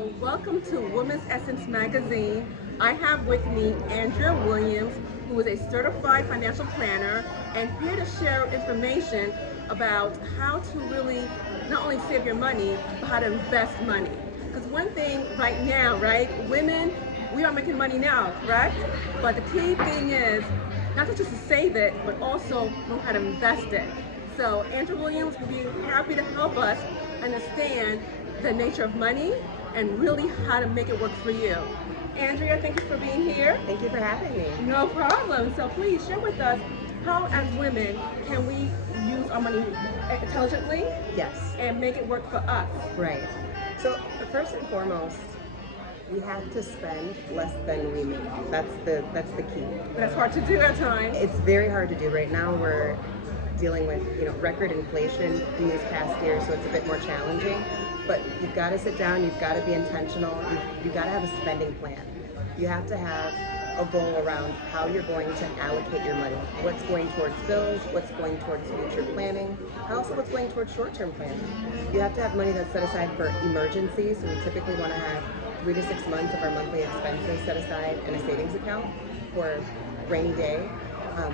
So welcome to Women's Essence Magazine. I have with me Andrea Williams, who is a certified financial planner and here to share information about how to really not only save your money, but how to invest money. Because one thing right now, right, women, we are making money now, correct? But the key thing is not just to save it, but also know how to invest it. So Andrea Williams will be happy to help us understand the nature of money and really how to make it work for you. Andrea, thank you for being here. Thank you for having me. No problem. So please share with us how, as women, can we use our money intelligently Yes, and make it work for us? right. So first and foremost, we have to spend less than we make. That's the key. That's hard to do at times. It's very hard to do. Right now we're dealing with record inflation in these past years, so it's a bit more challenging. But you've got to sit down. You've got to be intentional. You've got to have a spending plan. You have to have a goal around how you're going to allocate your money. What's going towards bills, what's going towards future planning, and also what's going towards short-term planning. You have to have money that's set aside for emergencies. So we typically want to have 3 to 6 months of our monthly expenses set aside in a savings account for rainy day.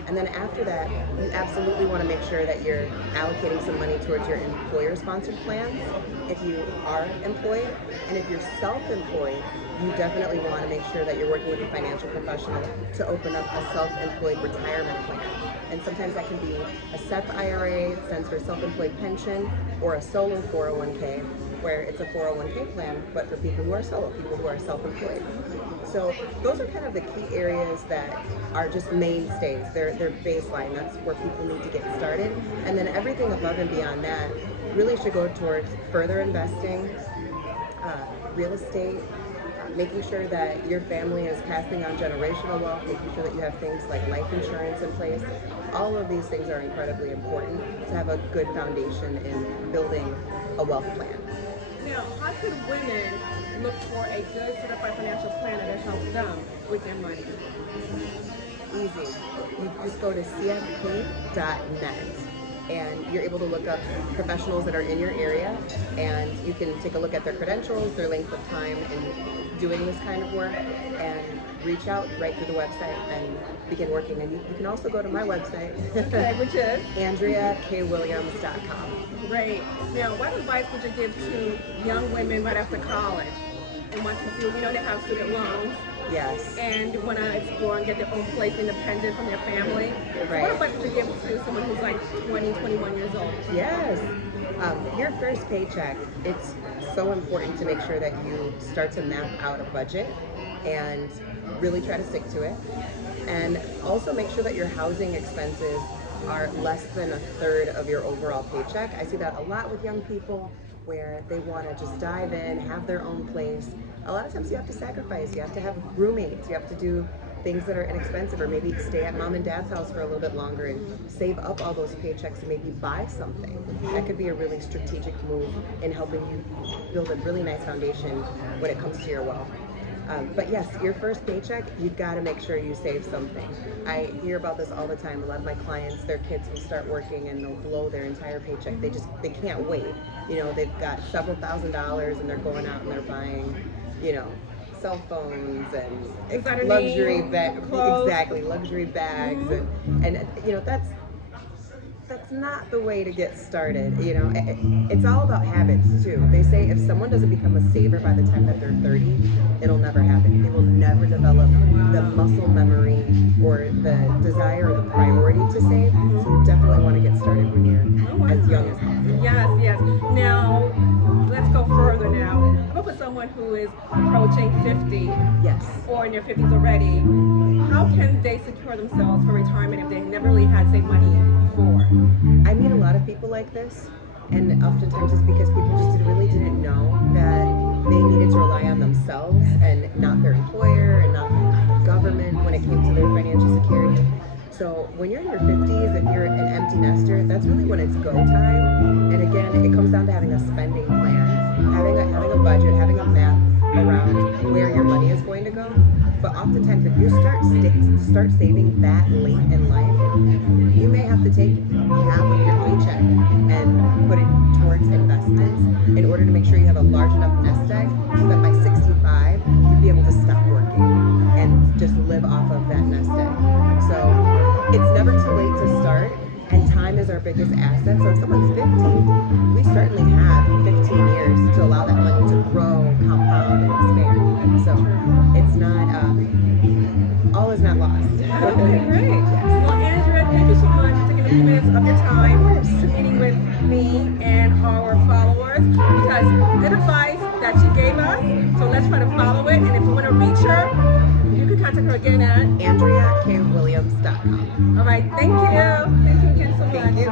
And then after that, you absolutely want to make sure that you're allocating some money towards your employer-sponsored plans if you are employed. And if you're self-employed, you definitely want to make sure that you're working with a financial professional to open up a self-employed retirement plan. And sometimes that can be a SEP IRA, stands for self-employed pension, or a solo 401k, where it's a 401k plan, but for people who are solo, people who are self-employed. So those are kind of the key areas that are just mainstays. They're baseline. That's where people need to get started. And then everything above and beyond that really should go towards further investing, real estate, making sure that your family is passing on generational wealth, making sure that you have things like life insurance in place. All of these things are incredibly important to have a good foundation in building a wealth plan. Now, how could women look for a good certified financial planner that helps them with their money? Easy. You just go to cfp.net and you're able to look up professionals that are in your area, and you can take a look at their credentials, their length of time in doing this kind of work, and reach out right through the website and begin working. And you can also go to my website, Okay, which is? AndreaKWilliams.com. Great. Now, what advice would you give to young women right after college and want to do, they have student loans Yes. and want to explore and get their own place independent from their family? Right. What advice would you give to someone who's like 20, 21 years old? Yes. Your first paycheck, it's so important to make sure that you start to map out a budget and really try to stick to it. And also make sure that your housing expenses are less than a third of your overall paycheck. I see that a lot with young people where they want to just dive in, have their own place. A lot of times you have to sacrifice. You have to have roommates. You have to do things that are inexpensive, or maybe stay at mom and dad's house for a little bit longer and save up all those paychecks and maybe buy something. That could be a really strategic move in helping you build a really nice foundation when it comes to your wealth. But yes, your first paycheck, you've got to make sure you save something. I hear about this all the time. A lot of my clients, their kids will start working and they'll blow their entire paycheck. They can't wait. They've got several $1,000s and they're going out and they're buying, cell phones and luxury bags. Exactly, luxury bags. Mm-hmm. And that's not the way to get started. It's all about habits too. They say if someone doesn't become a saver by the time that they're 30, it'll never happen. They will never develop the muscle memory or the desire or the priority to save. So you definitely want to get started when you're as young as possible. Yes, yes. Now, let's go further now. How about for someone who is approaching 50 Yes. or in their 50s already? How can they secure themselves for retirement if they never really had saved money before? I meet a lot of people like this, and oftentimes it's because people just really didn't know that they needed to rely on themselves and not their employer and not the government when it came to their financial security. So when you're in your 50s, if you're an empty nester, that's really when it's go time. And again, it comes down to having a spending plan, having a budget, having a map around where your money is going to go. But oftentimes, if you start saving that late in life, you may have to take half of your paycheck and put it towards investments in order to make sure you have a large enough nest egg so that by time is our biggest asset. So if someone's 50, we certainly have 15 years to allow that money to grow, compound, and expand. So it's not, all is not lost. Okay, great. Well, Andrea, thank you so much for taking a few minutes of your time to meeting with me and our followers, because good advice that she gave us. So let's try to follow it. And if you want to reach her, you can contact her again at AndreaKWilliams.com. All right. Thank you. Thank you again so much. Thank you.